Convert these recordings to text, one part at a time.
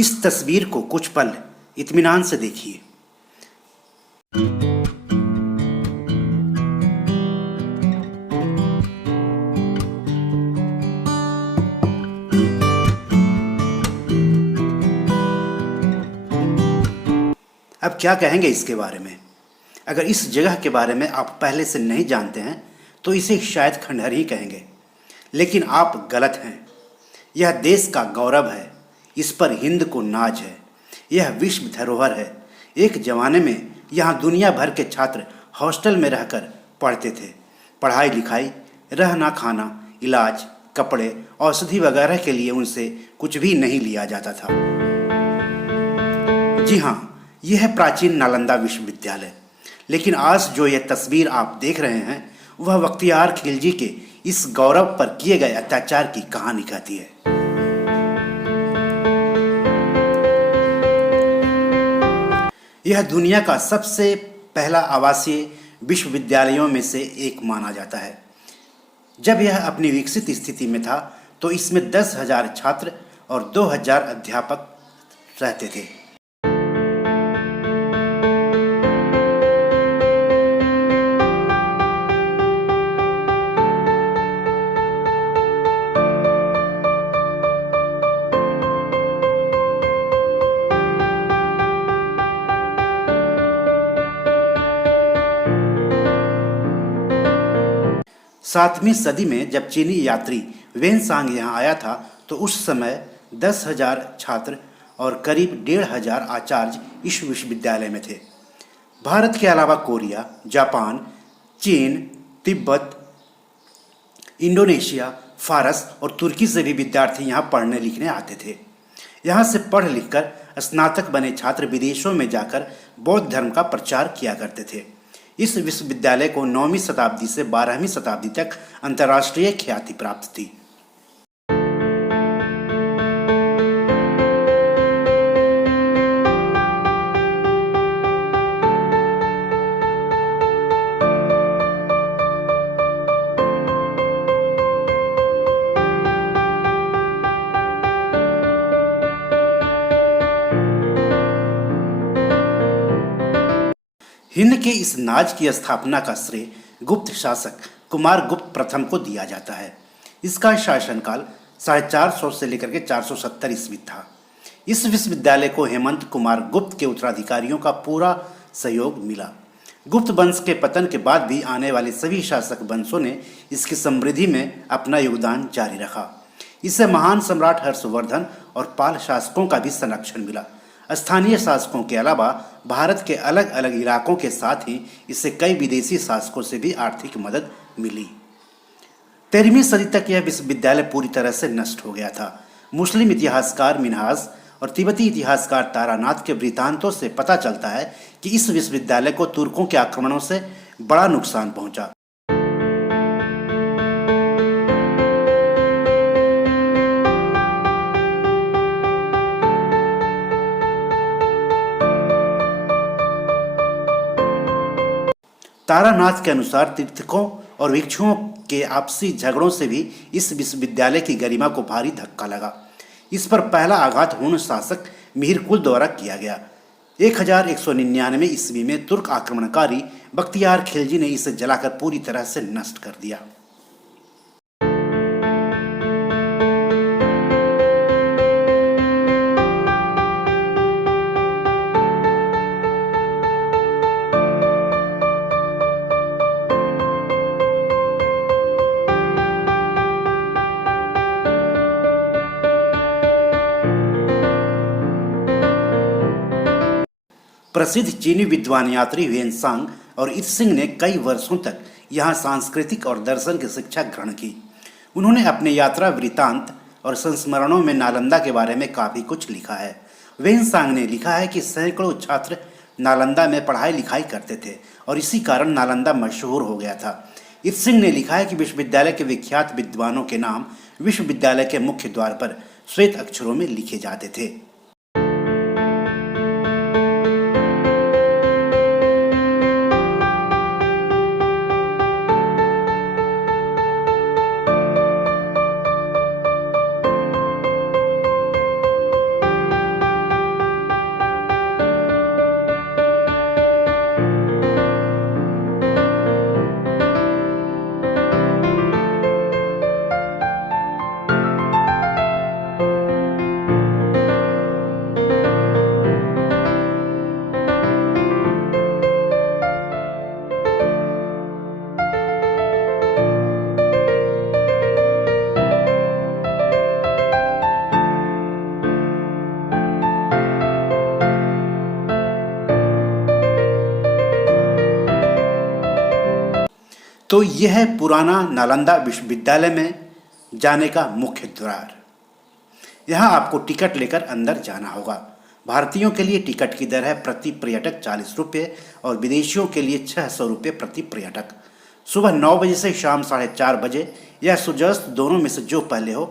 इस तस्वीर को कुछ पल इत्मीनान से देखिए। अब क्या कहेंगे इसके बारे में? अगर इस जगह के बारे में आप पहले से नहीं जानते हैं तो इसे शायद खंडहर ही कहेंगे, लेकिन आप गलत हैं। यह देश का गौरव है, इस पर हिंद को नाज है, यह विश्व धरोहर है। एक ज़माने में यहाँ दुनिया भर के छात्र हॉस्टल में रहकर पढ़ते थे। पढ़ाई लिखाई, रहना खाना, इलाज, कपड़े, औषधि वगैरह के लिए उनसे कुछ भी नहीं लिया जाता था। जी हाँ, यह है प्राचीन नालंदा विश्वविद्यालय। लेकिन आज जो यह तस्वीर आप देख रहे हैं वह बख्तियार खिलजी के इस गौरव पर किए गए अत्याचार की कहानी कहती है। यह दुनिया का सबसे पहला आवासीय विश्वविद्यालयों में से एक माना जाता है। जब यह अपनी विकसित स्थिति में था तो इसमें 10,000 छात्र और 2,000 अध्यापक रहते थे। सातवीं सदी में जब चीनी यात्री वेनसांग यहाँ आया था तो उस समय 10,000 छात्र और करीब 1,500 आचार्य इस विश्वविद्यालय में थे। भारत के अलावा कोरिया, जापान, चीन, तिब्बत, इंडोनेशिया, फारस और तुर्की से भी विद्यार्थी यहाँ पढ़ने लिखने आते थे। यहाँ से पढ़ लिखकर स्नातक बने छात्र विदेशों में जाकर बौद्ध धर्म का प्रचार किया करते थे। इस विश्वविद्यालय को 9वीं शताब्दी से 12वीं शताब्दी तक अंतर्राष्ट्रीय ख्याति प्राप्त थी। हिंद के इस नाज की स्थापना का श्रेय गुप्त शासक कुमार गुप्त प्रथम को दिया जाता है। इसका शासनकाल 450 से लेकर के 470 ईस्वी था। इस विश्वविद्यालय को हेमंत कुमार गुप्त के उत्तराधिकारियों का पूरा सहयोग मिला। गुप्त वंश के पतन के बाद भी आने वाले सभी शासक वंशों ने इसकी समृद्धि में अपना योगदान जारी रखा। इसे महान सम्राट हर्षवर्धन और पाल शासकों का भी संरक्षण मिला। स्थानीय शासकों के अलावा भारत के अलग अलग इलाकों के साथ ही इससे कई विदेशी शासकों से भी आर्थिक मदद मिली। 13वीं सदी तक यह विश्वविद्यालय पूरी तरह से नष्ट हो गया था। मुस्लिम इतिहासकार मिन्हाज और तिब्बती इतिहासकार तारानाथ के वृत्तांतों से पता चलता है कि इस विश्वविद्यालय को तुर्कों के आक्रमणों से बड़ा नुकसान पहुंचा। तारानाथ के अनुसार तीर्थकों और भिक्षुओं के आपसी झगड़ों से भी इस विश्वविद्यालय की गरिमा को भारी धक्का लगा। इस पर पहला आघात हुन शासक मिहिरकुल द्वारा किया गया। 1199 ईस्वी में तुर्क आक्रमणकारी बख्तियार खिलजी ने इसे जलाकर पूरी तरह से नष्ट कर दिया। प्रसिद्ध चीनी विद्वान यात्री वेनसांग और इत्सिंग ने कई वर्षों तक यहाँ सांस्कृतिक और दर्शन की शिक्षा ग्रहण की। उन्होंने अपने यात्रा वृत्तांत और संस्मरणों में नालंदा के बारे में काफ़ी कुछ लिखा है। वेनसांग ने लिखा है कि सैकड़ों छात्र नालंदा में पढ़ाई लिखाई करते थे और इसी कारण नालंदा मशहूर हो गया था। इत्सिंग ने लिखा है कि विश्वविद्यालय के विख्यात विद्वानों के नाम विश्वविद्यालय के मुख्य द्वार पर श्वेत अक्षरों में लिखे जाते थे। तो यह है पुराना नालंदा विश्वविद्यालय में जाने का मुख्य द्वार। यहाँ आपको टिकट लेकर अंदर जाना होगा। भारतीयों के लिए टिकट की दर है प्रति पर्यटक 40 रुपये और विदेशियों के लिए 600 रुपये प्रति पर्यटक। सुबह 9 बजे से शाम 4:30 बजे या सूर्यास्त दोनों में से जो पहले हो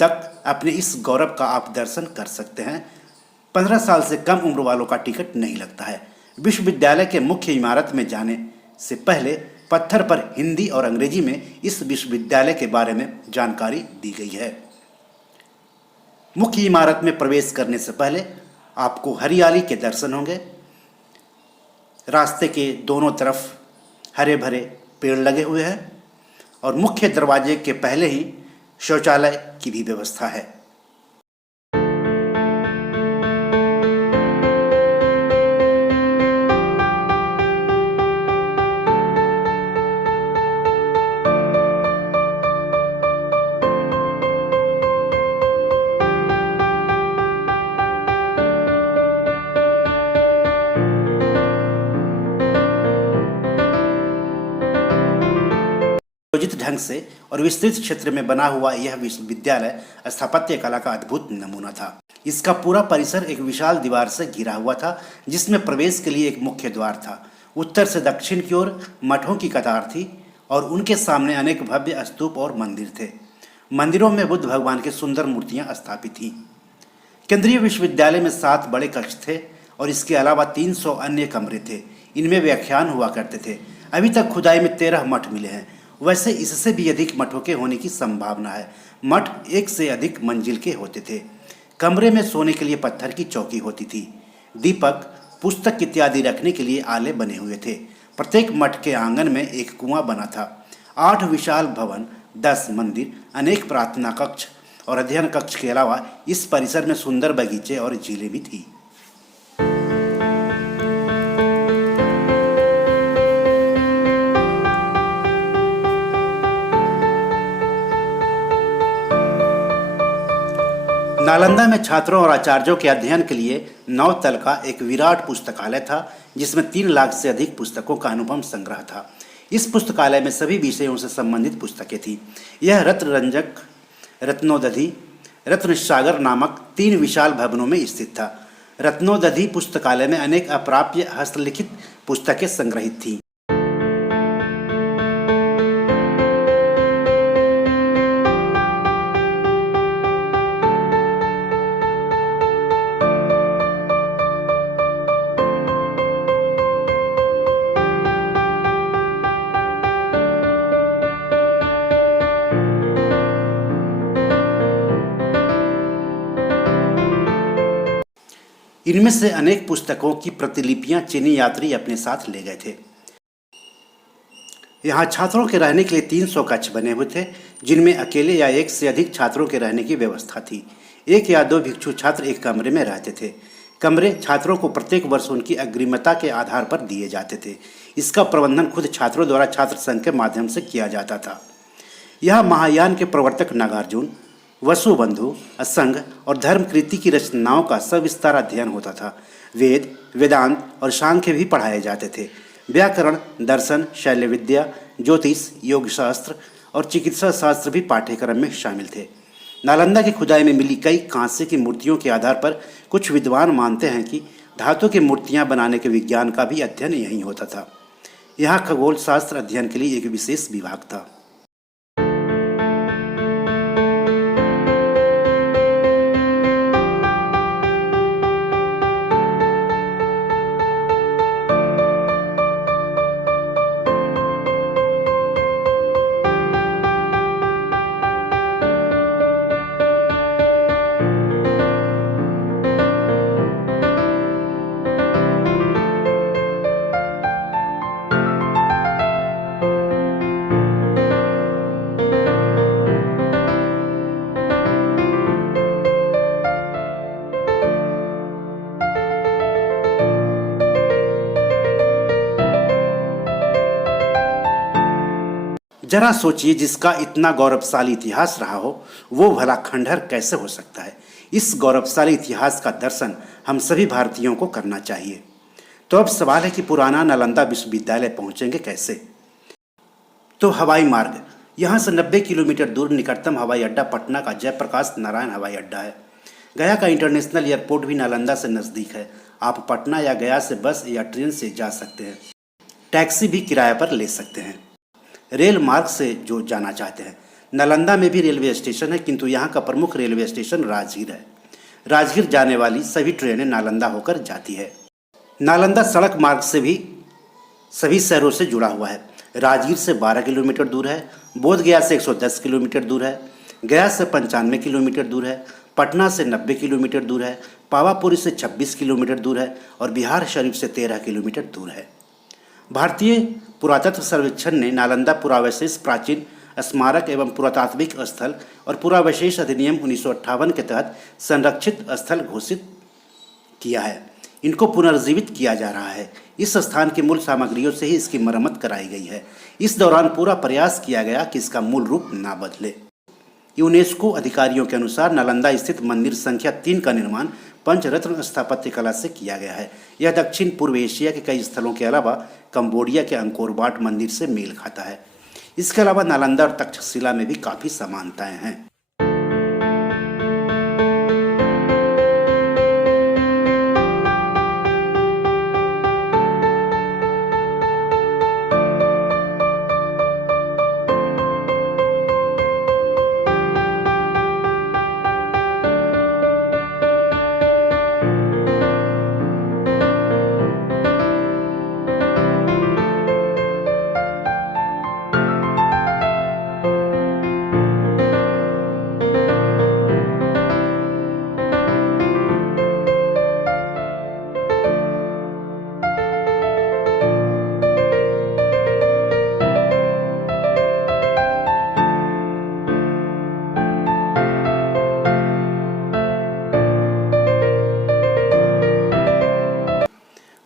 तक अपने इस गौरव का आप दर्शन कर सकते हैं। 15 साल से कम उम्र वालों का टिकट नहीं लगता है। विश्वविद्यालय के मुख्य इमारत में जाने से पहले पत्थर पर हिंदी और अंग्रेजी में इस विश्वविद्यालय के बारे में जानकारी दी गई है। मुख्य इमारत में प्रवेश करने से पहले आपको हरियाली के दर्शन होंगे। रास्ते के दोनों तरफ हरे भरे पेड़ लगे हुए हैं और मुख्य दरवाजे के पहले ही शौचालय की भी व्यवस्था है। योजित ढंग से और विस्तृत क्षेत्र में बना हुआ यह विश्वविद्यालय स्थापत्य कला का अद्भुत नमूना था। इसका पूरा परिसर एक विशाल दीवार से घिरा हुआ था जिसमें प्रवेश के लिए एक मुख्य द्वार था। उत्तर से दक्षिण की ओर मठों की कतार थी और उनके सामने अनेक भव्य स्तूप और मंदिर थे। मंदिरों में बुद्ध भगवान की सुंदर मूर्तियां स्थापित थीं। केंद्रीय विश्वविद्यालय में 7 बड़े कक्ष थे और इसके अलावा 300 अन्य कमरे थे। इनमें व्याख्यान हुआ करते थे। अभी तक खुदाई में 13 मठ मिले हैं। वैसे इससे भी अधिक मठों के होने की संभावना है। मठ 1 से अधिक मंजिल के होते थे। कमरे में सोने के लिए पत्थर की चौकी होती थी। दीपक, पुस्तक इत्यादि रखने के लिए आले बने हुए थे। प्रत्येक मठ के आंगन में एक कुआं बना था। 8 विशाल भवन, 10 मंदिर, अनेक प्रार्थना कक्ष और अध्ययन कक्ष के अलावा इस परिसर में सुंदर बगीचे और झीलें भी थी। नालंदा में छात्रों और आचार्यों के अध्ययन के लिए 9 तल का एक विराट पुस्तकालय था जिसमें 3 लाख से अधिक पुस्तकों का अनुपम संग्रह था। इस पुस्तकालय में सभी विषयों से संबंधित पुस्तकें थीं। यह रत्नरंजक, रत्नोदधि, रत्नसागर नामक 3 विशाल भवनों में स्थित था। रत्नोदधि पुस्तकालय में अनेक अप्राप्य हस्तलिखित पुस्तकें संग्रहित थीं। इनमें से अनेक पुस्तकों की प्रतिलिपियां चीनी यात्री अपने साथ ले गए थे। यहाँ छात्रों के रहने के लिए 300 कक्ष बने हुए थे जिनमें अकेले या 1 से अधिक छात्रों के रहने की व्यवस्था थी। 1 या 2 भिक्षु छात्र एक कमरे में रहते थे। कमरे छात्रों को प्रत्येक वर्ष उनकी अग्रिमता के आधार पर दिए जाते थे। इसका प्रबंधन खुद छात्रों द्वारा छात्र संघ के माध्यम से किया जाता था। यह महायान के प्रवर्तक नागार्जुन, वसुबंधु, असंग और धर्मकृति की रचनाओं का सविस्तार अध्ययन होता था। वेद, वेदांत और सांख्य भी पढ़ाए जाते थे। व्याकरण, दर्शन, शैल्य विद्या, ज्योतिष, योग शास्त्र और चिकित्सा शास्त्र भी पाठ्यक्रम में शामिल थे। नालंदा की खुदाई में मिली कई कांस्य की मूर्तियों के आधार पर कुछ विद्वान मानते हैं कि धातु की मूर्तियां बनाने के विज्ञान का भी अध्ययन यहीं होता था। यहाँ खगोल शास्त्र अध्ययन के लिए एक विशेष विभाग था। जरा सोचिए, जिसका इतना गौरवशाली इतिहास रहा हो वो भला खंडहर कैसे हो सकता है। इस गौरवशाली इतिहास का दर्शन हम सभी भारतीयों को करना चाहिए। तो अब सवाल है कि पुराना नालंदा विश्वविद्यालय पहुंचेंगे कैसे। तो हवाई मार्ग, यहाँ से 90 किलोमीटर दूर निकटतम हवाई अड्डा पटना का जयप्रकाश नारायण हवाई अड्डा है। गया का इंटरनेशनल एयरपोर्ट भी नालंदा से नज़दीक है। आप पटना या गया से बस या ट्रेन से जा सकते हैं। टैक्सी भी किराए पर ले सकते हैं। रेल मार्ग से जो जाना चाहते हैं, नालंदा में भी रेलवे स्टेशन है, किंतु यहाँ का प्रमुख रेलवे स्टेशन राजगीर है। राजगीर जाने वाली सभी ट्रेनें नालंदा होकर जाती है। नालंदा सड़क मार्ग से भी सभी शहरों से जुड़ा हुआ है। राजगीर से 12 किलोमीटर दूर है, बोधगया से 110 किलोमीटर दूर है, गया से 95 किलोमीटर दूर है, पटना से 90 किलोमीटर दूर है, पावापुरी से 26 किलोमीटर दूर है और बिहार शरीफ से 13 किलोमीटर दूर है। भारतीय पुरातत्व सर्वेक्षण ने नालंदा पुरावशेष, प्राचीन स्मारक एवं पुरातात्विक स्थल और पुरावशेष अधिनियम 1958 के तहत संरक्षित स्थल घोषित किया है। इनको पुनर्जीवित किया जा रहा है। इस स्थान की मूल सामग्रियों से ही इसकी मरम्मत कराई गई है। इस दौरान पूरा प्रयास किया गया कि इसका मूल रूप ना बदले। यूनेस्को अधिकारियों के अनुसार नालंदा स्थित मंदिर संख्या 3 का निर्माण पंचरत्न स्थापत्य कला से किया गया है। यह दक्षिण पूर्व एशिया के कई स्थलों के अलावा कंबोडिया के अंकोर वाट मंदिर से मेल खाता है। इसके अलावा नालंदा और तक्षशिला में भी काफ़ी समानताएं हैं।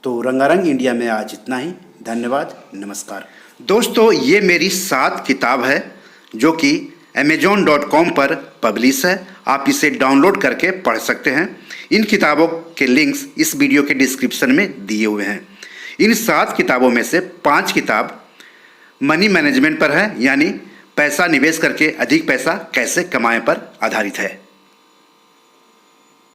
तो रंगारंग इंडिया में आज इतना ही। धन्यवाद, नमस्कार। दोस्तों, ये मेरी 7 किताब है जो कि amazon.com पर पब्लिश है। आप इसे डाउनलोड करके पढ़ सकते हैं। इन किताबों के लिंक्स इस वीडियो के डिस्क्रिप्शन में दिए हुए हैं। इन 7 किताबों में से 5 किताब मनी मैनेजमेंट पर है, यानी पैसा निवेश करके अधिक पैसा कैसे कमाएं पर आधारित है।